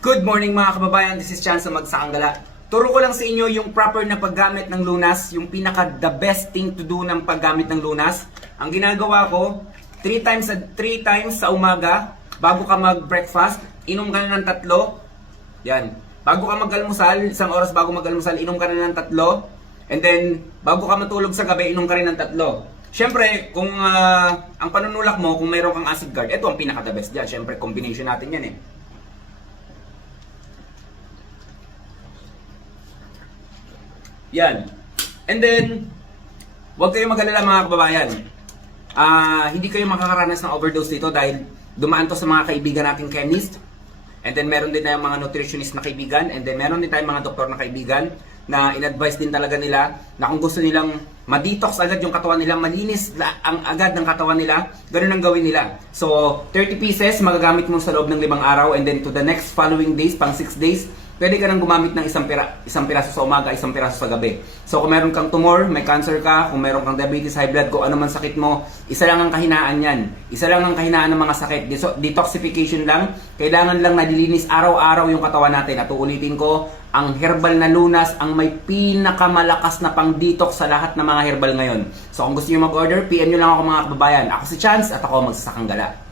Good morning mga kababayan, this is Chance sa Magsakanggala. Turo ko lang sa inyo yung proper na paggamit ng lunas, yung pinaka the best thing to do ng paggamit ng lunas. Ang ginagawa ko, 3 times sa 3 times sa umaga bago ka mag-breakfast, inom ka na ng tatlo. Yan. Bago ka mag-almusal, isang oras bago mag-almusal, inom ka na ng tatlo. And then, bago ka matulog sa gabi, inom ka rin ng tatlo. Siyempre, kung ah, ang panunulak mo, kung mayroon kang acid guard, ito ang pinaka the best dyan. Siyempre, combination natin yan eh. Yan. And then, huwag kayong mag-alala mga kababayan. Ah, hindi kayo makakaranas ng overdose dito dahil dumaan to sa mga kaibigan nating chemist. And then meron din tayong mga nutritionist na kaibigan. And then meron din tayong mga doktor na kaibigan na in-advise din talaga nila na kung gusto nilang ma-detox agad yung katawan nila, malinis ang agad ng katawan nila, ganun ang gawin nila. So, 30 pieces magagamit mo sa loob ng limang araw and then to the next following days, pang 6 days, pwede ka nang gumamit ng isang, pira, isang piraso sa umaga, isang piraso sa gabi. So kung meron kang tumor, may cancer ka, kung meron kang diabetes, high blood, kung ano man sakit mo, isa lang ang kahinaan yan. Isa lang ang kahinaan ng mga sakit. Detoxification lang. Kailangan lang nadilinis araw-araw yung katawan natin. At uulitin ko, ang herbal na lunas ang may pinakamalakas na pang-detox sa lahat ng mga herbal ngayon. So kung gusto niyo mag-order, PM nyo lang ako mga kababayan. Ako si Chance at ako ang magsasakang gala.